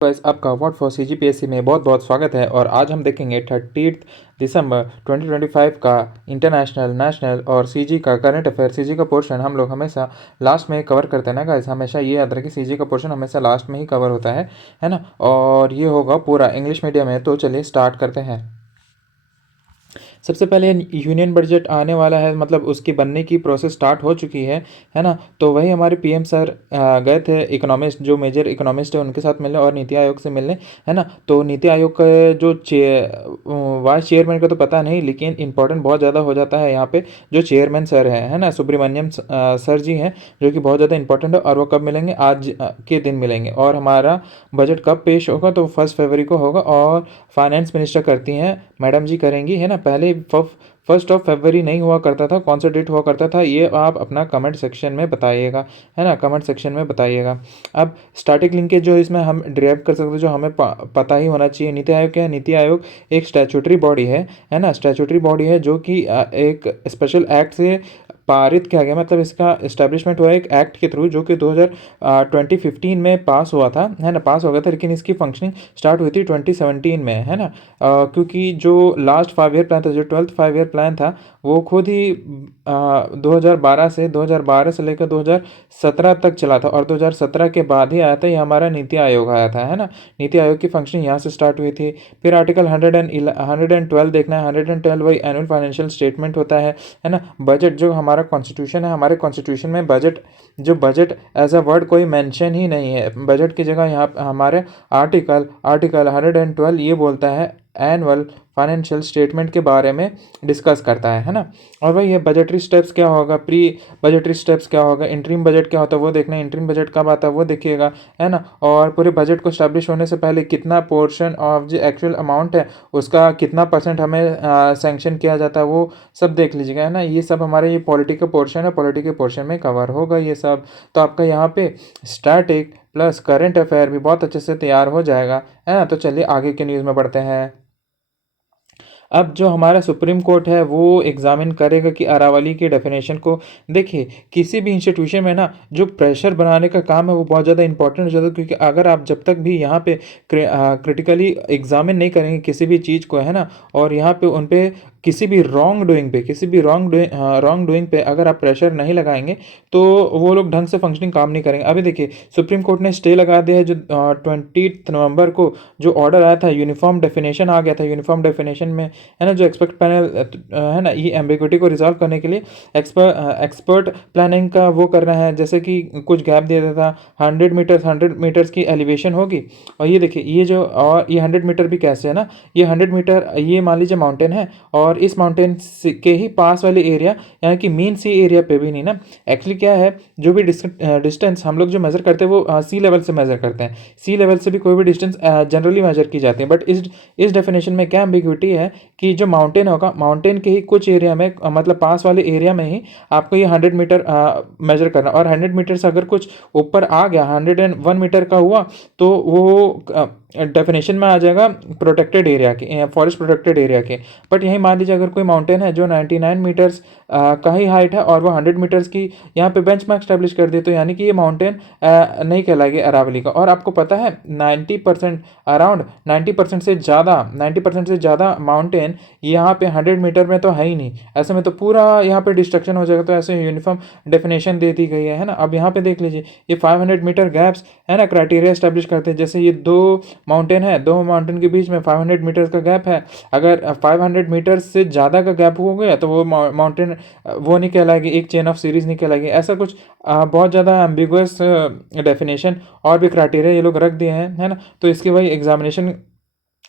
Guys, आपका award for CGPSC में बहुत बहुत स्वागत है। और आज हम देखेंगे 30 दिसंबर 2025 का इंटरनेशनल, नेशनल और सीजी का करंट अफेयर। सीजी का पोर्शन हम लोग हमेशा लास्ट में कवर करते हैं ना गाइस, हमेशा ये याद रखें सीजी का पोर्शन हमेशा लास्ट में ही कवर होता है ना। और ये होगा पूरा इंग्लिश मीडियम है। तो चलिए स्टार्ट करते हैं। सबसे पहले यूनियन बजट आने वाला है, मतलब उसकी बनने की प्रोसेस स्टार्ट हो चुकी है ना। तो वही हमारे पीएम सर गए थे इकोनॉमिस्ट, जो मेजर इकोनॉमिस्ट है उनके साथ मिलने और नीति आयोग से मिलने, है ना। तो नीति आयोग का जो वाइस चेयरमैन का तो पता नहीं, लेकिन इंपॉर्टेंट बहुत ज़्यादा हो जाता है यहाँ पे जो चेयरमैन सर है ना, सुब्रमण्यम सर जी हैं, जो कि बहुत ज़्यादा इंपॉर्टेंट है। और वो कब मिलेंगे? आज के दिन मिलेंगे। और हमारा बजट कब पेश होगा? तो 1 फरवरी को होगा। और फाइनेंस मिनिस्टर करती हैं मैडम जी, करेंगी, है ना। पहले 1 फरवरी नहीं हुआ करता था, कौन सा डेट हुआ करता था, ये आप अपना कमेंट सेक्शन में बताइएगा, है ना। कमेंट सेक्शन में बताइएगा। अब स्टैटिक लिंकेज जो इसमें हम डिराइव कर सकते हैं, जो हमें पता ही होना चाहिए। नीति आयोग क्या है? नीति आयोग एक स्टैट्यूटरी बॉडी है ना। स्टैट्यूटरी बॉडी है जो कि एक स्पेशल एक्ट से पारित किया गया, मतलब इसका इस्टेब्लिशमेंट हुआ एक एक्ट के थ्रू, जो कि 2015 में पास हुआ था, है ना, पास हो गया था। लेकिन इसकी फंक्शनिंग स्टार्ट हुई थी 2017 में, है ना। क्योंकि जो लास्ट 5 ईयर प्लान था, जो 12th 5 ईयर प्लान था, वो खुद ही 2012 से लेकर 2017 तक चला था। और 2017 के बाद ही आया था ये हमारा नीति आयोग आया था, है ना। नीति आयोग की फंक्शनिंग यहाँ से स्टार्ट हुई थी। फिर आर्टिकल 112 देखना है। 112 वही एनुअल फाइनेंशियल स्टेटमेंट होता है ना। बजट जो हमारा कॉन्स्टिट्यूशन है, हमारे कॉन्स्टिट्यूशन में बजट एज अ वर्ड कोई मेंशन ही नहीं है। बजट की जगह यहाँ हमारे आर्टिकल 112 ये बोलता है एनुअल फाइनेंशियल स्टेटमेंट के बारे में डिस्कस करता है ना। और वही है बजटरी स्टेप्स क्या होगा, प्री बजटरी स्टेप्स क्या होगा, इंटरिम बजट क्या होता है वो देखना है, इंटरिम बजट कब आता है वो देखिएगा, है ना। और पूरे बजट को स्टैब्लिश होने से पहले कितना पोर्शन ऑफ जो एक्चुअल अमाउंट है उसका कितना परसेंट हमें सैंक्शन किया जाता है, वो सब देख लीजिएगा, है ना। ये सब हमारे ये पॉलिटी का पोर्शन है, पॉलिटी के पोर्शन में कवर होगा ये सब। तो आपका यहाँ पे स्टैटिक प्लस करंट अफेयर भी बहुत अच्छे से तैयार हो जाएगा, है ना। तो चलिए आगे के न्यूज़ में बढ़ते हैं। अब जो हमारा सुप्रीम कोर्ट है वो एग्जामिन करेगा कि अरावली की डेफिनेशन को। देखिए, किसी भी इंस्टीट्यूशन में ना जो प्रेशर बनाने का काम है वो बहुत ज़्यादा इंपॉर्टेंट हो जाता है, क्योंकि अगर आप जब तक भी यहाँ पे क्रिटिकली एग्जामिन नहीं करेंगे किसी भी चीज़ को, है ना, और यहाँ पे उन पे किसी भी रॉन्ग डूइंग पे अगर आप प्रेशर नहीं लगाएंगे तो वो लोग ढंग से फंक्शनिंग काम नहीं करेंगे। अभी देखिए, सुप्रीम कोर्ट ने स्टे लगा दिया है। जो 20 नवंबर को जो ऑर्डर आया था, यूनिफॉर्म डेफिनेशन आ गया था। यूनिफॉर्म डेफिनेशन में, है ना, जो एक्सपर्ट पैनल है ना, ये एम्बिग्विटी को रिजॉल्व करने के लिए एक्सपर्ट प्लानिंग का वो करना है। जैसे कि कुछ गैप दिया था, 100 मीटर्स की एलिवेशन होगी। और ये देखिए, ये जो, और ये 100 मीटर भी कैसे है ना, ये 100 मीटर, ये मान लीजिए माउंटेन है, और इस माउंटेन के ही पास वाले एरिया, यानी कि मेन सी एरिया पे भी नहीं ना। एक्चुअली क्या है, जो भी डिस्टेंस हम लोग जो मेजर करते हैं वो सी लेवल से मेजर करते हैं। सी लेवल से भी कोई भी डिस्टेंस जनरली मेजर की जाती है। बट इस डेफिनेशन में क्या एम्बिग्विटी है कि जो माउंटेन होगा, माउंटेन के ही कुछ एरिया में, मतलब पास वाले एरिया में ही आपको ये 100 मीटर मेजर करना। और 100 मीटर से अगर कुछ ऊपर आ गया, 101 मीटर का हुआ, तो वो डेफिनेशन में आ जाएगा प्रोटेक्टेड एरिया के, फॉरेस्ट प्रोटेक्टेड एरिया के। बट यही मान लीजिए अगर कोई माउंटेन है जो 99 मीटर्स का ही हाइट है, और वो 100 मीटर्स की यहाँ पे बेंचमार्क स्टैब्लिश कर दे, तो यानी कि ये माउंटेन नहीं कहलाएगी अरावली का। और आपको पता है 90%, अराउंड 90% से ज़्यादा माउंटेन यहाँ पे 100 मीटर में तो है ही नहीं। ऐसे में तो पूरा यहाँ पे डिस्ट्रक्शन हो जाएगा। तो ऐसे यूनिफॉर्म डेफिनेशन दे दी गई है ना। अब यहाँ पे देख लीजिए, ये 500 मीटर गैप्स, है ना, क्राइटेरिया स्टैब्लिश करते हैं। जैसे ये दो माउंटेन के बीच में 500 मीटर्स का गैप है। अगर 500 मीटर्स से ज़्यादा का गैप हो गया तो वो माउंटेन वो नहीं कहलाएगी, एक चेन ऑफ सीरीज नहीं कहलाएगी। ऐसा कुछ बहुत ज़्यादा एम्बिगुअस डेफिनेशन और भी क्राइटेरिया ये लोग रख दिए हैं, है ना। तो इसकी वही एग्जामिनेशन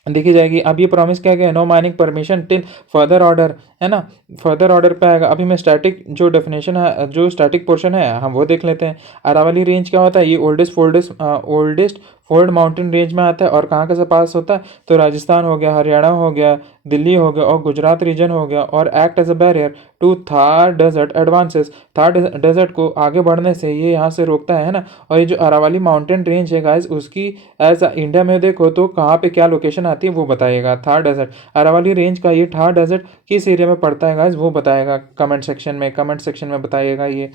देखी जाएगी। अब ये प्रॉमिस क्या गया, no mining permission till further order, है ना। फर्दर ऑर्डर पे आएगा। अभी मैं स्टैटिक जो डेफिनेशन है, जो स्टैटिक पोर्शन है, हम वो देख लेते हैं। अरावली रेंज क्या होता है? ये ओल्डेस्ट फोल्ड माउंटेन रेंज में आता है। और कहाँ का से पास होता है? तो राजस्थान हो गया, हरियाणा हो गया, दिल्ली हो गया, और गुजरात रीजन हो गया। और act as a barrier to Thar desert advances, Thar desert को आगे बढ़ने से ये यहाँ से रोकता है ना। और ये जो अरावली माउंटेन रेंज है गाइस, उसकी एज इंडिया में देखो तो कहाँ पे क्या लोकेशन आती है वो बताइएगा। थार डेजर्ट, अरावली रेंज का ये थार डेजर्ट किस एरिया में पड़ता है गाइस, वो बताएगा कमेंट सेक्शन में बताइएगा ये, है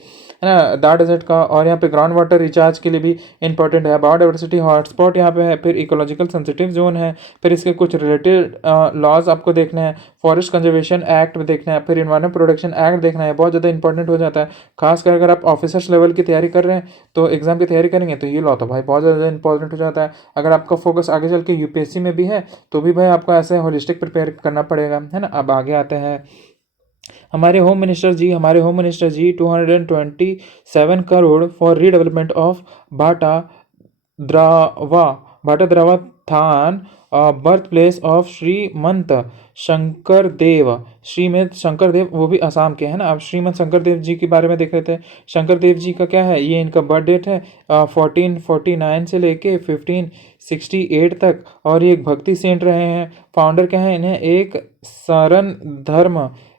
ना, थार डेजर्ट का। और यहाँ पे ग्राउंड वाटर रिचार्ज के लिए भी इंपॉर्टेंट है। बायोडाइवर्सिटी हॉटस्पॉट यहाँ पे है, फिर इकोलॉजिकल सेंसिटिव जोन है, फिर इसके कुछ रिलेटेड लॉज आपको देखने हैं, फॉरेस्ट कंजर्वेशन एक्ट देखना है, फिर इन्वायरमेंट प्रोटेक्शन एक्ट देखना है। बहुत ज़्यादा इंपॉर्टेंट हो जाता है, खासकर अगर आप ऑफिसर्स लेवल की तैयारी कर रहे हैं तो एग्जाम की तैयारी करेंगे तो ये लॉ तो भाई बहुत ज़्यादा इंपॉर्टेंट हो जाता है। अगर आपका फोकस आगे चल के यूपीएससी में भी है तो भी भाई आपको ऐसे होलिस्टिक प्रिपेयर करना पड़ेगा, है ना। अब आगे आते हैं हमारे home minister ji 227 crore for redevelopment of Batadrava Batadrava Than, birth place of Shrimanta Sankar Dev, वो भी असम के हैं ना। अब श्रीमंत शंकर देव जी के बारे में देख रहे थे। शंकर देव जी का क्या है, ये इनका बर्थ डेट है 1449 से लेके 1568 तक, और ये एक भक्ति सेंट रहे हैं। फाउंडर क्या है, इन्हें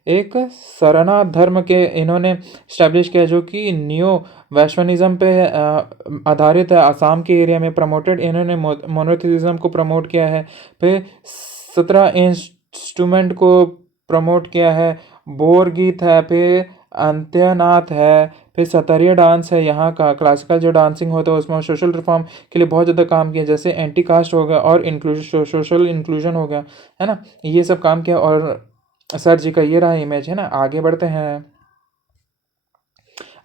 एक सरना धर्म के इन्होंने स्टैब्लिश किया जो कि न्यू वैश्वनिज्म पे आधारित है। आसाम के एरिया में प्रमोटेड इन्होंने मोनोथिज्म को प्रमोट किया है। फिर 17 इंस्ट्रूमेंट को प्रमोट किया है। बोर गीत है, फिर अंत्यनाथ है, फिर सतरिया डांस है यहाँ का, क्लासिकल जो डांसिंग होता है उसमें। सोशल रिफॉर्म के लिए बहुत ज़्यादा काम किया, जैसे एंटी कास्ट हो गया और सोशल इंक्लूजन हो गया, है ना। ये सब काम किया। और सर जी का ये रहा इमेज, है ना। आगे बढ़ते हैं।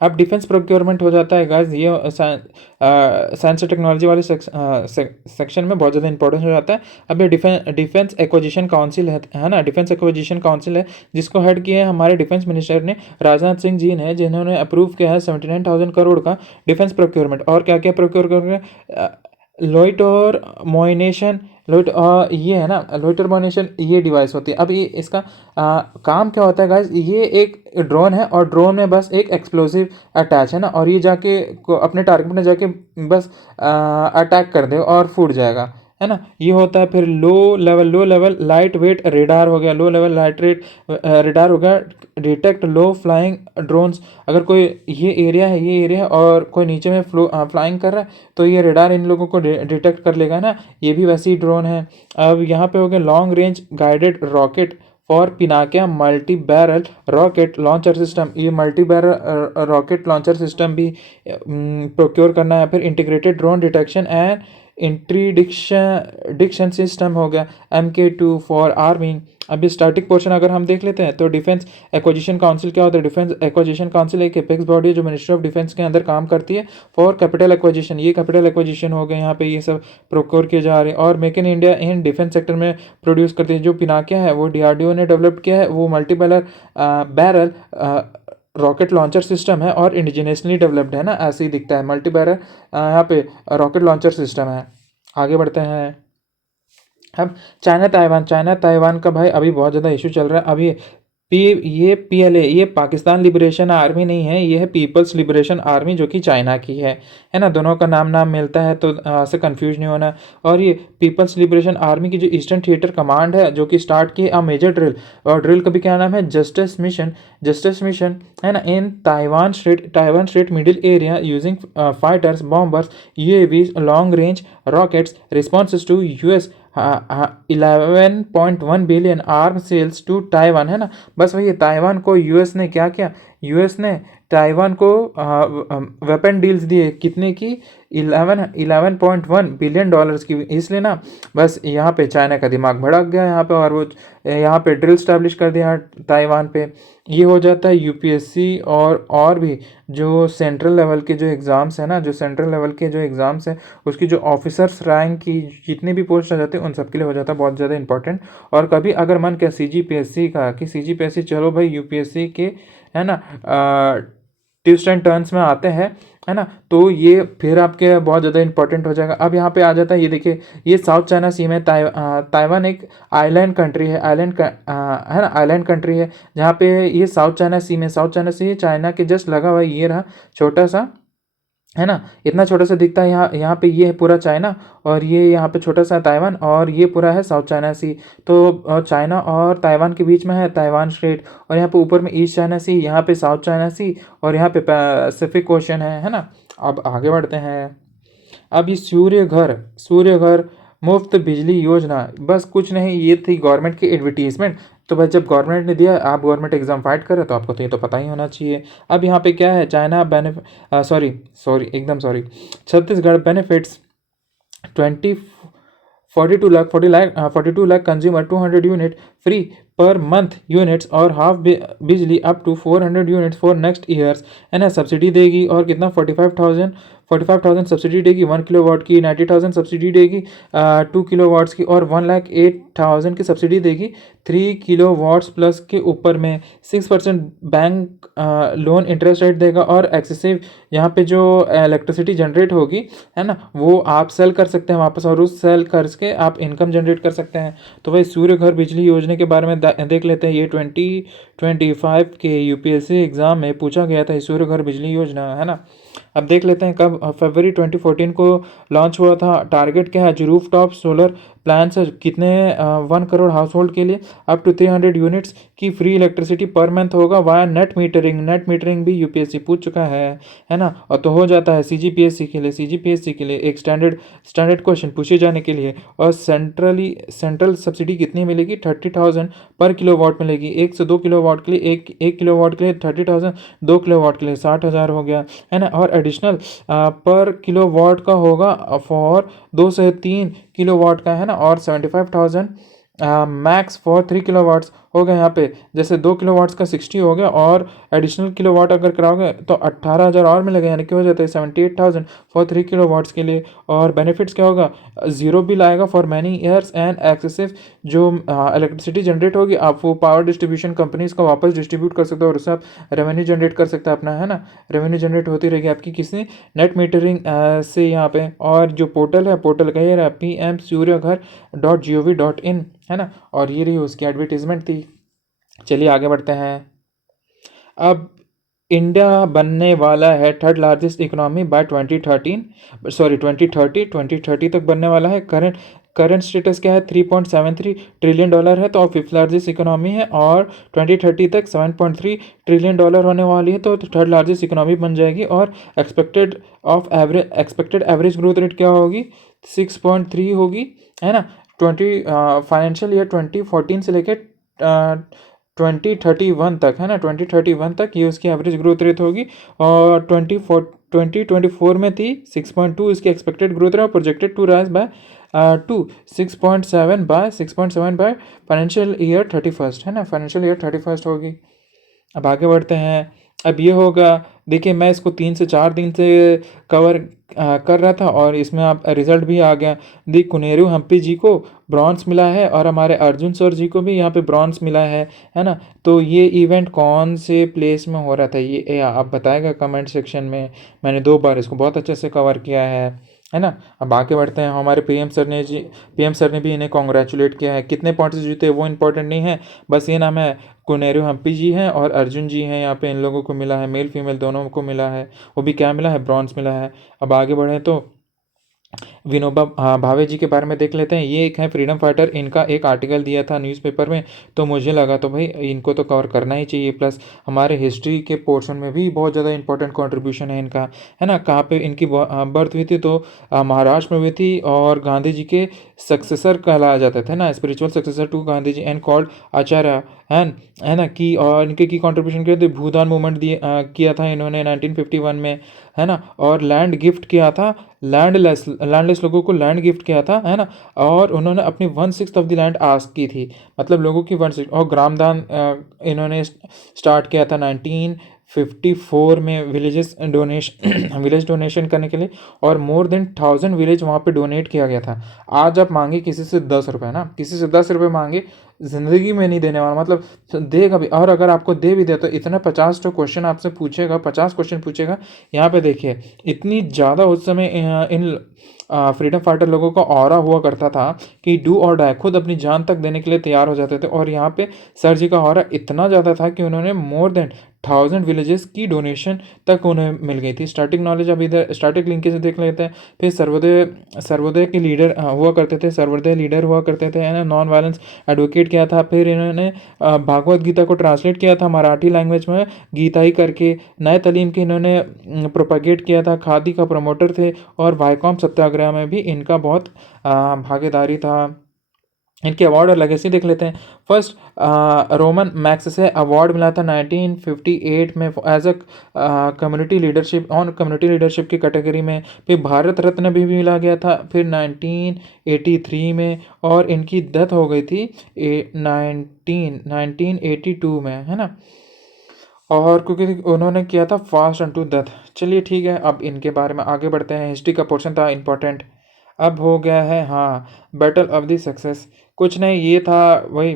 अब डिफेंस प्रोक्योरमेंट हो जाता है गाइस, ये साइंस और टेक्नोलॉजी वाले सेक्शन में बहुत ज़्यादा इंपॉर्टेंट हो जाता है। अब ये डिफेंस एक्विजिशन काउंसिल है ना, डिफेंस एक्विजिशन काउंसिल है जिसको हेड किया है हमारे डिफेंस मिनिस्टर ने, राजनाथ सिंह जी ने, जिन्होंने अप्रूव किया है 79,000 करोड़ का डिफेंस प्रोक्योरमेंट। और क्या क्या प्रोक्योर कर लोइटर मोइनेशन ये है ना, लोइटर मोइनेशन ये डिवाइस होती है। अब ये इसका काम क्या होता है गाइस, ये एक ड्रोन है और ड्रोन में बस एक एक्सप्लोसिव अटैच है ना, और ये जाके अपने टारगेट में जाके बस अटैक कर दे और फूट जाएगा, है ना। ये होता है। फिर low level light weight radar हो गया, low level light weight radar हो गया, डिटेक्ट लो फ्लाइंग ड्रोन्स। अगर कोई ये एरिया है और कोई नीचे में फ्लाइंग कर रहा है तो ये रेडार इन लोगों को डिटेक्ट कर लेगा ना, ये भी वैसी ही ड्रोन है। अब यहाँ पे हो गया long range guided rocket for पिनाकिया multi barrel rocket launcher system, ये multi barrel rocket launcher system भी प्रोक्योर करना है। फिर integrated drone detection and interdiction system हो गया, MK2 फॉर आर्मी। अभी स्टार्टिंग पोर्शन अगर हम देख लेते हैं तो डिफेंस एक्विजिशन काउंसिल क्या होता है, डिफेंस एक्विजिशन काउंसिल एक एपेक्स बॉडी है जो मिनिस्ट्री ऑफ डिफेंस के अंदर काम करती है फॉर कैपिटल एक्विजिशन। ये कैपिटल एक्विजिशन हो गए, यहाँ पे ये सब प्रोक्योर किए जा रहे हैं। और make in India in defence sector में प्रोड्यूस करती है। जो पिनाकिया है वो DRDO ने डेवलप किया है, वो multi barrel rocket launcher system है और इंडिजिनियसली डेवलप्ड है ना, ऐसे ही दिखता है मल्टी बैरल यहाँ पे रॉकेट लॉन्चर सिस्टम है। आगे बढ़ते हैं। अब चाइना ताइवान का भाई अभी बहुत ज़्यादा इशू चल रहा है। अभी ये PLA ये पाकिस्तान लिबरेशन आर्मी नहीं है, ये है पीपल्स लिबरेशन आर्मी जो कि चाइना की है ना। दोनों का नाम मिलता है तो से कंफ्यूज नहीं होना। और ये पीपल्स लिबरेशन आर्मी की जो ईस्टर्न थिएटर कमांड है जो कि स्टार्ट की अ मेजर ड्रिल, और ड्रिल का भी क्या नाम है, जस्टिस मिशन है ना, in Taiwan strait middle area using fighters bombers UAVs long range rockets responses to US 11.1 billion arm sales to Taiwan, है ना। बस वही ताइवान को यूएस ने क्या किया, यूएस ने ताइवान को वेपन डील्स दिए, कितने की, 11.1 बिलियन डॉलर्स की। इसलिए ना बस यहाँ पे चाइना का दिमाग भड़क गया यहाँ पे, और वो यहाँ पे ड्रिल स्टैब्लिश कर दिया ताइवान पे। ये हो जाता है यूपीएससी और भी जो सेंट्रल लेवल के जो एग्ज़ाम्स हैं ना, जो सेंट्रल लेवल के जो एग्ज़ाम्स हैं उसकी जो ऑफिसर्स रैंक की जितनी भी पोस्ट आ जाती है उन सब के लिए हो जाता है बहुत ज़्यादा इंपॉर्टेंट। और कभी अगर मन क्या CGPSC का कि CGPSC चलो भाई यूपीएससी के, है ना, ट्विस्ट एंड टर्न्स में आते हैं, है ना, तो ये फिर आपके बहुत ज़्यादा इंपॉर्टेंट हो जाएगा। अब यहाँ पे आ जाता है, ये देखिए ये साउथ चाइना सी में ताइवान एक आइलैंड कंट्री है, है ना, आइलैंड कंट्री है जहाँ पे ये साउथ चाइना सी चाइना के जस्ट लगा हुआ ये रहा छोटा सा, है ना, इतना छोटा सा दिखता है। यहाँ पे ये है पूरा चाइना, और ये यहाँ पे छोटा सा ताइवान, और ये पूरा है साउथ चाइना सी। तो चाइना और ताइवान के बीच में है ताइवान स्ट्रेट, और यहाँ पे ऊपर में ईस्ट चाइना सी, यहाँ पे साउथ चाइना सी, और यहाँ पे पैसिफिक ओशन है ना। अब आगे बढ़ते हैं। अब ये सूर्य घर मुफ्त बिजली योजना, बस कुछ नहीं, ये थी गवर्नमेंट की एडवर्टीजमेंट। तो भाई जब गवर्नमेंट ने दिया, आप गवर्नमेंट एग्जाम फाइट कर रहे तो आपको तो ये तो पता ही होना चाहिए। अब यहाँ पे क्या है, China Chhattisgarh benefits 20 42 lakh consumer 200 unit free per month units और हाफ बिजली up to 400 units for next years है ना सब्सिडी देगी। और कितना 45,000 सब्सिडी देगी 1 किलोवाट की, 90,000 सब्सिडी देगी 2 किलोवाट्स की, और 1,08,000 की सब्सिडी देगी 3 किलोवाट्स प्लस के ऊपर में। 6% बैंक लोन इंटरेस्ट रेट देगा। और एक्सेसिव यहाँ पे जो इलेक्ट्रिसिटी जनरेट होगी है ना वो आप सेल कर सकते हैं वापस, और उस सेल करके आप इनकम जनरेट कर सकते हैं। तो भाई सूर्य घर बिजली योजना के बारे में देख लेते हैं। ये 2025 के यूपीएससी एग्ज़ाम में पूछा गया था, ये सूर्य घर बिजली योजना है ना। अब देख लेते हैं कब, फरवरी 2014 को लॉन्च हुआ था। टारगेट क्या है, जो रूफ टॉप सोलर प्लान से कितने 1 करोड़ हाउस होल्ड के लिए अप टू 300 यूनिट्स की फ्री इलेक्ट्रिसिटी पर मंथ होगा via net metering. Net metering भी यूपीएससी पूछ चुका है ना। और तो हो जाता है सीजीपीएससी के लिए एक स्टैंडर्ड क्वेश्चन पूछे जाने के लिए। और सेंट्रल सब्सिडी कितनी मिलेगी, 30,000 पर किलोवाट मिलेगी। 1 से 2 किलोवाट के लिए एक किलोवाट के लिए 30,000, 2 किलोवाट के लिए 60,000 हो गया है ना। और एडिशनल पर किलोवाट का होगा फॉर 2 से 3 किलोवाट का है ना। और 75,000 मैक्स फॉर 3 किलोवाट्स हो गया। यहाँ पे जैसे 2 किलोवाट्स का 60 हो गया, और एडिशनल किलोवाट अगर कराओगे तो 18,000 और मिलेगा, यानी कि हो जाता है 78,000 फॉर 3 किलोवाट्स के लिए। और बेनिफिट्स क्या होगा, जीरो बिल आएगा for many years and excessive जो इलेक्ट्रिसिटी जनरेट होगी आप वो पावर डिस्ट्रीब्यूशन कंपनीज को वापस डिस्ट्रीब्यूट कर सकते हो, और उससे आप रेवेन्यू जनरेट कर सकते हैं अपना है ना। रेवेन्यू जनरेट होती रहेगी आपकी किसी नेट मीटरिंग से यहाँ पे। और जो पोर्टल है, पोर्टल का ये रहा pmsuryaghar.gov.in है ना। और ये रही उसकी एडवर्टीजमेंट थी। चलिए आगे बढ़ते हैं। अब इंडिया बनने वाला है थर्ड लार्जेस्ट इकोनॉमी बाय 2030 तक बनने वाला है। करंट स्टेटस क्या है, $3.73 ट्रिलियन है, तो फिफ्थ लार्जेस्ट इकोनॉमी है। और 2030 तक $7.3 ट्रिलियन होने वाली है, तो थर्ड लार्जेस्ट इकोनॉमी बन जाएगी। और एक्सपेक्टेड एवरेज ग्रोथ रेट क्या होगी, 6.3 होगी है ना। 2014 से लेकर 2031 तक है ना, 2031 तक ये उसकी एवरेज ग्रोथ रेट होगी। और 2024 में थी 6.2 इसकी एक्सपेक्टेड ग्रोथ रेट, और projected to rise by 6.7 by financial year 31 है ना, फाइनेंशियल ईयर 31 होगी। अब आगे बढ़ते हैं। अब ये होगा, देखिए मैं इसको 3 से 4 दिन से कवर कर रहा था, और इसमें आप रिजल्ट भी आ गया। दी कुनेरू हम्पी जी को ब्रॉन्ज मिला है, और हमारे अर्जुन सर जी को भी यहाँ पे ब्रॉन्ज मिला है ना। तो ये इवेंट कौन से प्लेस में हो रहा था, ये आप बताएगा कमेंट सेक्शन में। मैंने 2 बार इसको बहुत अच्छे से कवर किया है ना। अब आगे बढ़ते हैं। हमारे पीएम सर ने भी इन्हें कॉन्ग्रेचुलेट किया है। कितने पॉइंट्स जीते वो इंपॉर्टेंट नहीं है, बस ये नाम है कुनेरू हम्पी जी हैं और अर्जुन जी हैं। यहाँ पे इन लोगों को मिला है, मेल फीमेल दोनों को मिला है। वो भी क्या मिला है, ब्रॉन्ज मिला है। अब आगे बढ़े तो विनोबा भावे जी के बारे में देख लेते हैं। ये एक है फ्रीडम फाइटर, इनका एक आर्टिकल दिया था न्यूज़पेपर में, तो मुझे लगा तो भाई इनको तो कवर करना ही चाहिए। प्लस हमारे हिस्ट्री के पोर्शन में भी बहुत ज़्यादा इंपॉर्टेंट कंट्रीब्यूशन है इनका है ना। कहाँ पे इनकी बर्थ हुई थी, तो महाराष्ट्र में हुई थी, और गांधी जी के सक्सेसर कहलाया जाते थे ना, spiritual successor to Gandhi ji and called Acharya है ना। की और इनके की कंट्रीब्यूशन किया, तो भूदान मूवमेंट किया था इन्होंने 1951 में है ना। और लैंड गिफ्ट किया था, लैंडलेस लोगों को लैंड गिफ्ट किया था है ना। और उन्होंने अपनी 1/6 ऑफ द लैंड आस्क की थी, मतलब लोगों की 1/6। और ग्रामदान इन्होंने स्टार्ट किया था 1954 में, विलेज डोनेशन करने के लिए, और मोर देन 1000 विलेज वहाँ पे डोनेट किया गया था। आज आप मांगे किसी से 10 रुपये ना, किसी से 10 रुपये मांगे, ज़िंदगी में नहीं देने वाला, मतलब देगा भी। और अगर आपको दे भी दे तो इतना 50 तो क्वेश्चन आपसे पूछेगा, 50 क्वेश्चन पूछेगा। यहाँ पे देखिए इतनी ज़्यादा उस समय इन फ्रीडम फाइटर लोगों का ऑरा हुआ करता था कि डू और डाई, खुद अपनी जान तक देने के लिए तैयार हो जाते थे। और यहाँ पे सर जी का ऑरा इतना ज़्यादा था कि उन्होंने मोर देन 1000 विलेजेस की डोनेशन तक उन्हें मिल गई थी। स्टार्टिंग नॉलेज अब इधर स्टार्टिंग लिंकेज देख लेते हैं। फिर सर्वोदय के लीडर हुआ करते थे, सर्वोदय लीडर हुआ करते थे, नॉन वायलेंस एडवोकेट किया था। फिर इन्होंने भागवत गीता को ट्रांसलेट किया था मराठी लैंग्वेज में, गीता ही करके। नए तालीम के इन्होंने प्रोपागेट किया था, खादी का प्रमोटर थे, और वाईकॉम सत्याग्रह में भी इनका बहुत भागीदारी था। इनके अवार्ड और लेगेसी देख लेते हैं। फर्स्ट, रोमन मैक्स से अवार्ड मिला था 1958 में as a community leadership, on community leadership की कैटेगरी में। फिर भारत रत्न भी मिला गया था फिर 1983 में, और इनकी डेथ हो गई थी 1982 में, है ना। और क्योंकि उन्होंने किया था फास्ट अनटू डेथ। चलिए ठीक है, अब इनके बारे में आगे बढ़ते हैं। हिस्ट्री का पोर्शन था इंपॉर्टेंट, अब हो गया है हाँ बैटल ऑफ द सक्सेस। कुछ नहीं, ये था वही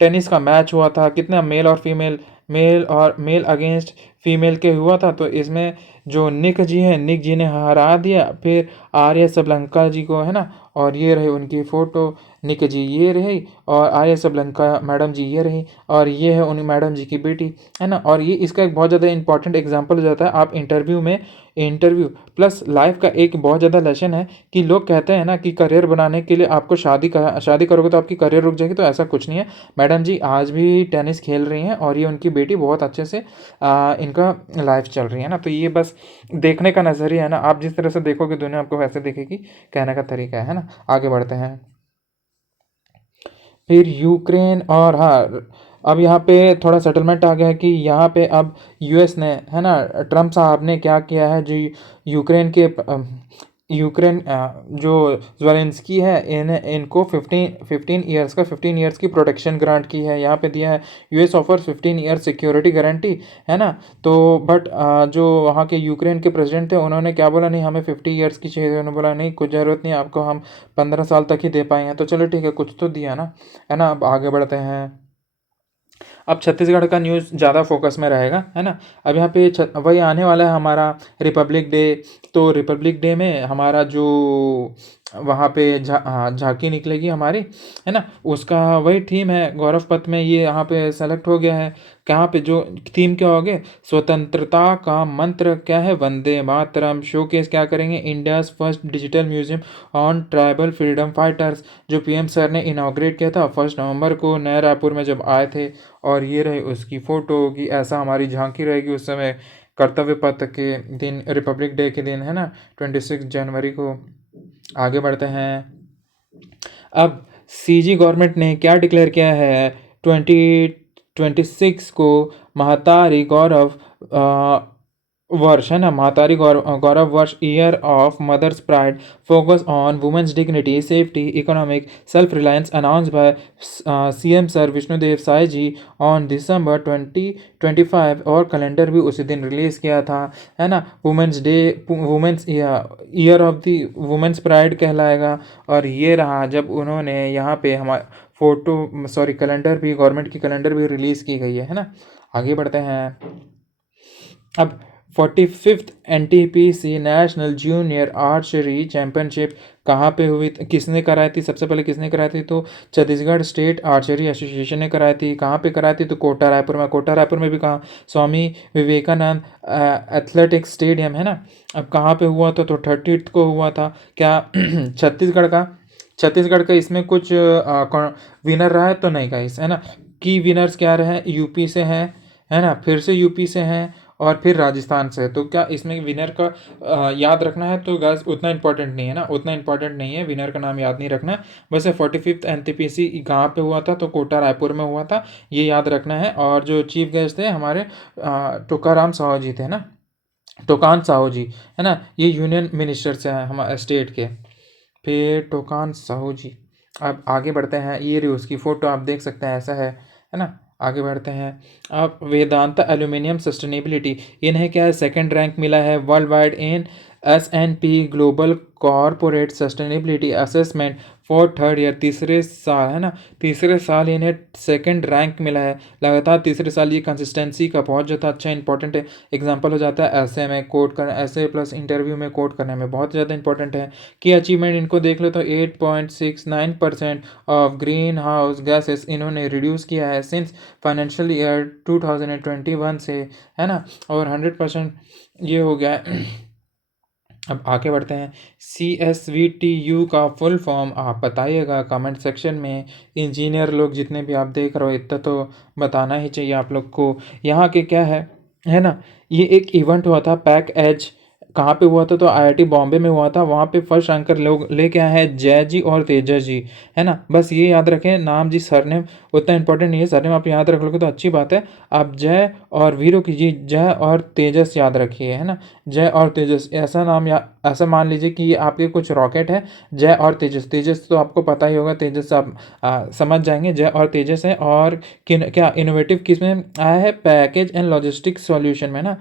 टेनिस का मैच हुआ था, कितना मेल और फीमेल, मेल अगेंस्ट फीमेल के हुआ था। तो इसमें जो निक जी हैं, निक जी ने हरा दिया फिर आर्य सबलंका जी को, है ना। और ये रही उनकी फ़ोटो, निक जी ये रही और आर्य सबलंका मैडम जी ये रही, और ये है उन मैडम जी की बेटी, है ना। और ये इसका एक बहुत ज़्यादा इंपॉर्टेंट एग्जांपल हो जाता है। आप इंटरव्यू में, इंटरव्यू प्लस लाइफ का एक बहुत ज़्यादा लेसन है कि लोग कहते हैं ना कि करियर बनाने के लिए आपको शादी करोगे तो आपकी करियर रुक जाएगी, तो ऐसा कुछ नहीं है। मैडम जी आज भी टेनिस खेल रही हैं और ये उनकी बेटी बहुत अच्छे से इनका लाइफ चल रही है ना। तो ये बस देखने का नज़रिया है ना, आप जिस तरह से देखोगे दुनिया आपको वैसे देखेगी, कहने का तरीका है ना। आगे बढ़ते हैं। फिर यूक्रेन और हाँ, अब यहाँ पे थोड़ा सेटलमेंट आ गया है कि यहाँ पे अब यूएस ने, है ना, ट्रम्प साहब ने क्या किया है, जो यूक्रेन के यूक्रेन जो ज़ेलेंस्की है, इनको 15 ईयर्स की प्रोटेक्शन ग्रांट की है। यहाँ पे दिया है US offer 15 years security guarantee, है ना। तो बट जो वहाँ के यूक्रेन के प्रेसिडेंट थे उन्होंने क्या बोला, नहीं हमें 50 ईयर्स की चाहिए। उन्होंने बोला नहीं कुछ ज़रूरत नहीं आपको, हम 15 साल तक ही दे पाएंगे। तो चलो ठीक है, कुछ तो दिया ना, है ना। अब आगे बढ़ते हैं। अब छत्तीसगढ़ का न्यूज़ ज़्यादा फोकस में रहेगा, है ना। अब यहाँ पे वही आने वाला है हमारा रिपब्लिक डे। तो रिपब्लिक डे में हमारा जो वहाँ पे झांकी निकलेगी हमारी, है ना, उसका वही थीम है गौरव पथ में, ये यहाँ पे सेलेक्ट हो गया है। कहाँ पे जो थीम क्या होगे, स्वतंत्रता का मंत्र क्या है, वंदे मातरम। शोकेस क्या करेंगे, India's first digital museum on tribal freedom fighters, जो पीएम सर ने इनाग्रेट किया था 1 नवंबर को नया रायपुर में जब आए थे। और ये रहे उसकी फ़ोटो कि ऐसा हमारी झांकी रहेगी उस समय कर्तव्य पथ के दिन, रिपब्लिक डे के दिन, है ना, 26 जनवरी को। आगे बढ़ते हैं। अब सीजी गवर्नमेंट ने क्या डिक्लेयर किया है, 2026 को महतारी गौरव वर्ष, है ना, Mahtari Gaurav Varsh, year of mothers pride, focus on women's dignity, safety, economic self reliance, announce by CM sir Vishnudeo Sai ji on December 2025। और कैलेंडर भी उसी दिन रिलीज़ किया था, है ना। Women's day, women's year of the women's pride कहलाएगा। और ये रहा जब उन्होंने यहाँ पे हमारा फोटो, सॉरी कैलेंडर भी, गवर्नमेंट की कैलेंडर भी रिलीज़ की गई है ना। आगे बढ़ते हैं। अब 45th NTPC national junior archery championship कहाँ पे हुई, किसने कराई थी, सबसे पहले किसने कराई थी, तो छत्तीसगढ़ स्टेट आर्चरी एसोसिएशन ने कराई थी। कहाँ पे कराई थी, तो कोटा रायपुर में। कोटा रायपुर में भी कहाँ, स्वामी विवेकानंद एथलेटिक्स स्टेडियम, है ना। अब कहाँ पे हुआ था, तो 30th को हुआ था। क्या छत्तीसगढ़ का इसमें कुछ विनर रहा है तो नहीं गाइस, है ना। की विनर्स क्या रहे, यूपी से हैं, है ना, फिर से यूपी से हैं और फिर राजस्थान से। तो क्या इसमें विनर का याद रखना है, तो गाइस उतना इंपॉर्टेंट नहीं है ना, उतना इंपॉर्टेंट नहीं है, विनर का नाम याद नहीं रखना। वैसे 45th NTPC कहाँ पे हुआ था, तो कोटा रायपुर में हुआ था, ये याद रखना है। और जो चीफ गेस्ट थे हमारे टुकाराम साहू जी थे ना, टोकान साहू जी, है ना, ये यूनियन मिनिस्टर से हैं हमारे स्टेट के। फिर टोकान साहू जी। अब आगे बढ़ते हैं, ये रही उसकी फ़ोटो, आप देख सकते हैं ऐसा है ना। आगे बढ़ते हैं। अब वेदांता एल्यूमिनियम सस्टेनेबिलिटी, इन्हें क्या है, सेकंड रैंक मिला है world wide in S&P global corporate sustainability assessment for third year, तीसरे साल, है ना, तीसरे साल इन्हें सेकंड रैंक मिला है। लगातार तीसरे साल ये कंसिस्टेंसी का बहुत ज़्यादा अच्छा इंपॉर्टेंट एग्जांपल हो जाता है। ऐसे में कोट करना, ऐसे प्लस इंटरव्यू में कोट करने में बहुत ज़्यादा इंपॉर्टेंट है। कि अचीवमेंट इनको देख लो तो 8.69% ऑफ ग्रीन हाउस गैसेस इन्होंने रिड्यूस किया है सिंस फाइनेंशियल ईयर 2021 से, है ना। और 100% ये हो गया है। अब आगे बढ़ते हैं। CSVTU का फुल फॉर्म आप बताइएगा कमेंट सेक्शन में। इंजीनियर लोग जितने भी आप देख रहे हो, इतना तो बताना ही चाहिए आप लोग को। यहाँ के क्या है ना, ये एक इवेंट हुआ था पैक एज कहाँ पे हुआ था, तो आईआईटी बॉम्बे में हुआ था। वहाँ पे फर्स्ट रैंकर लोग लेके आए हैं जय जी और तेजस जी, है ना। बस ये याद रखें, नाम जी सरनेम उतना इंपॉर्टेंट नहीं है, सरनेम आप याद रख लोगे तो अच्छी बात है। आप जय और वीरों की जी, जय और तेजस याद रखिए, है ना। जय और तेजस ऐसा नाम, या ऐसा मान लीजिए कि ये आपके कुछ रॉकेट है, जय और तेजस। तेजस तो आपको पता ही होगा, तेजस आप समझ जाएंगे, जय और तेजस है। और क्या इनोवेटिव किस में आया है, पैकेज एंड लॉजिस्टिक्स सॉल्यूशन में ना,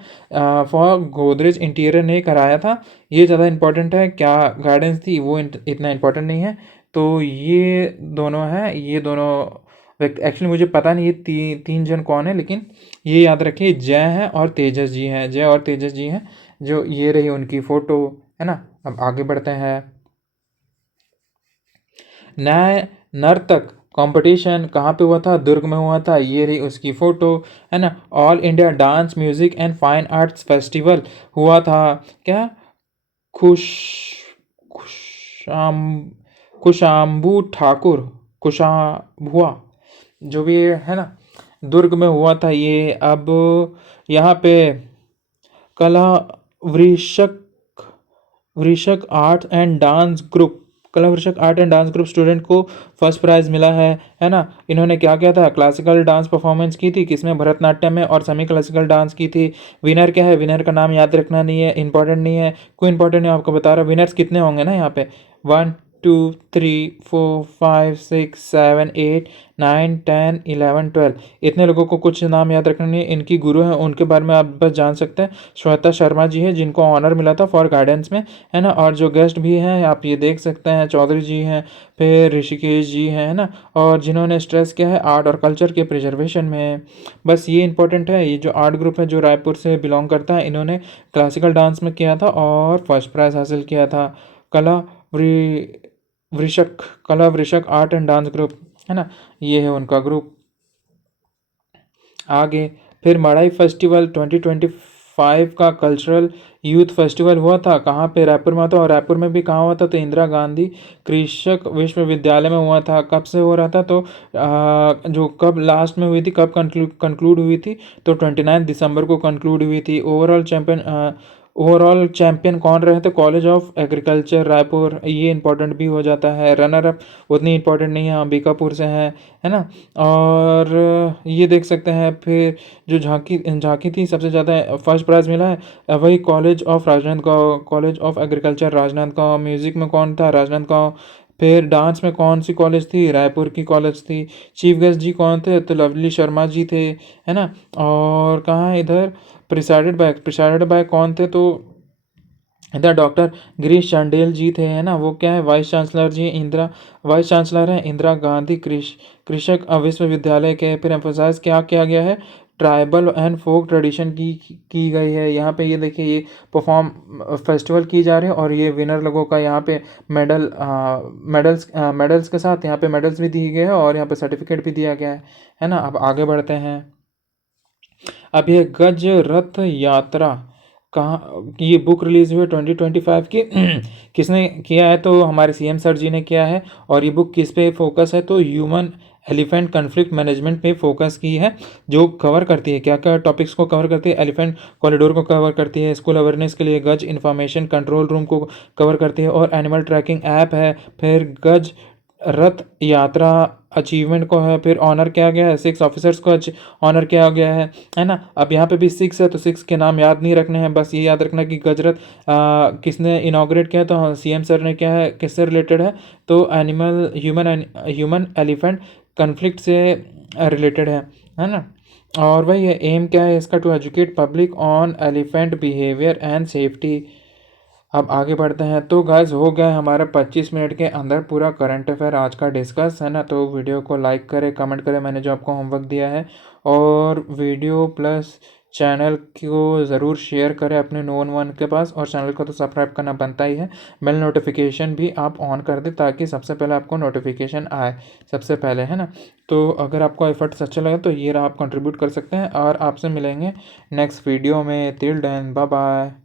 फॉर गोदरेज इंटीरियर ने कराया था। ये ज़्यादा इंपॉर्टेंट है, क्या गाइडेंस थी वो इतना इंपॉर्टेंट नहीं है। तो ये दोनों हैं, ये दोनों व्यक्ति, एक्चुअली मुझे पता नहीं ये तीन जन कौन है, लेकिन ये याद रखिए जय हैं और तेजस जी हैं, जय और तेजस जी हैं। जो ये रही उनकी फ़ोटो, है ना। अब आगे बढ़ते हैं। नए नर्तक कंपटीशन कहाँ पे हुआ था, दुर्ग में हुआ था। ये रही उसकी फ़ोटो, है ना। All India dance music and fine arts festival हुआ था, क्या, खुश खुशाम खुशाम्बू ठाकुर, खुशाबुआ, जो भी है ना, दुर्ग में हुआ था ये। अब यहाँ पे Kala Vrishak Vrishak art and dance group, Kala Vrishak art and dance group student को फर्स्ट प्राइज मिला है ना। इन्होंने क्या किया था, क्लासिकल डांस परफॉर्मेंस की थी, किसमें, भरतनाट्यम में, और सेमी क्लासिकल डांस की थी। विनर क्या है, विनर का नाम याद रखना नहीं है, इंपॉर्टेंट नहीं है, कोई इंपॉर्टेंट नहीं, आपको बता रहा हूँ विनर्स कितने होंगे ना यहाँ पे, 1 2 3 4 5 6 7 8 9 10 11 12, इतने लोगों को कुछ नाम याद रखना नहीं है। इनकी गुरु हैं, उनके बारे में आप बस जान सकते हैं, श्वेता शर्मा जी है, जिनको ऑनर मिला था फॉर गाइडेंस में, है ना। और जो गेस्ट भी हैं आप ये देख सकते हैं, चौधरी जी हैं, फिर ऋषिकेश जी हैं, है ना। और जिन्होंने स्ट्रेस किया है आर्ट और कल्चर के प्रिजर्वेशन में। बस ये इंपॉर्टेंट है, ये जो आर्ट ग्रुप है जो रायपुर से बिलोंग करता है, इन्होंने क्लासिकल डांस में किया था और फर्स्ट प्राइज हासिल किया था। कला वृषक कला Vrishak art and dance group, है ना, ये है उनका ग्रुप। आगे फिर मड़ाई फेस्टिवल 2025 का कल्चरल यूथ फेस्टिवल हुआ था, कहाँ पे, रायपुर में हुआ था। और रायपुर में भी कहाँ हुआ था, तो इंदिरा गांधी कृषक विश्वविद्यालय में हुआ था। कब से हो रहा था, तो जो कब लास्ट में हुई थी, कब कंक्लूड हुई थी, तो 29 दिसंबर को कंक्लूड हुई थी। ओवरऑल चैंपियन कौन रहे थे, कॉलेज ऑफ एग्रीकल्चर रायपुर, ये इंपॉर्टेंट भी हो जाता है। रनर अप उतनी इंपॉर्टेंट नहीं है, अंबिकापुर से है ना। और ये देख सकते हैं, फिर जो झांकी झांकी थी सबसे ज़्यादा फर्स्ट प्राइज़ मिला है, वही college of Rajnandgaon, college of agriculture Rajnandgaon. Music में कौन था, राजनांदगांव। फिर डांस में कौन सी कॉलेज थी, रायपुर की कॉलेज थी। चीफ गेस्ट जी कौन थे, तो लवली शर्मा जी थे, है ना। और कहाँ है इधर, प्रिसाइडेड बाय कौन थे, तो इधर डॉक्टर गिरीश चांडेल जी थे, है ना। वो क्या है, वाइस चांसलर जी, वाइस चांसलर हैं इंदिरा गांधी कृषक विश्वविद्यालय के। फिर एम्फोसाइज क्या किया गया है, ट्राइबल एंड फोक ट्रेडिशन की गई है। यहाँ पे ये देखिए, ये परफॉर्म फेस्टिवल की जा रही है, और ये विनर लोगों का यहाँ पे मेडल्स के साथ यहाँ पे मेडल्स भी दिए गए हैं, और यहाँ पे सर्टिफिकेट भी दिया गया है ना। अब आगे बढ़ते हैं। अब ये गज रथ यात्रा, कहाँ, ये बुक रिलीज हुई है 2025 की। किसने किया है, तो हमारे सीएम सर जी ने किया है। और ये बुक किस पे फोकस है, तो ह्यूमन एलिफेंट कन्फ्लिक्ट मैनेजमेंट पे फोकस की है। जो कवर करती है, क्या क्या टॉपिक्स को कवर करती है, एलिफेंट कॉरिडोर को कवर करती है, स्कूल अवेयरनेस के लिए गज इंफॉर्मेशन कंट्रोल रूम को कवर करती है, और एनिमल ट्रैकिंग ऐप है। फिर गज रथ यात्रा अचीवमेंट को है, फिर ऑनर किया गया है, 6 ऑफिसर्स को ऑनर किया गया है ना। अब यहाँ पे भी 6 है, तो 6 के नाम याद नहीं रखने हैं, बस ये याद रखना कि गजरथ किसने इनाग्रेट किया, तो सीएम सर ने किया है। किससे रिलेटेड है, तो ह्यूमन एलिफेंट कन्फ्लिक्ट से रिलेटेड है ना। और वही है, एम क्या है इसका, to educate public on elephant behaviour and safety. अब आगे बढ़ते हैं। तो गाइस हो गया है हमारा 25 मिनट के अंदर पूरा करंट अफेयर आज का डिस्कस, है ना। तो वीडियो को लाइक करें, कमेंट करें, मैंने जो आपको होमवर्क दिया है, और वीडियो प्लस चैनल को ज़रूर शेयर करें अपने नोन वन के पास, और चैनल को तो सब्सक्राइब करना बनता ही है। बेल नोटिफिकेशन भी आप ऑन कर दें, ताकि सबसे पहले आपको नोटिफिकेशन आए सबसे पहले, है ना। तो अगर आपको एफर्ट्स अच्छे लगे तो ये रहा, आप कंट्रीब्यूट कर सकते हैं, और आपसे मिलेंगे नेक्स्ट वीडियो में। Till then bye bye.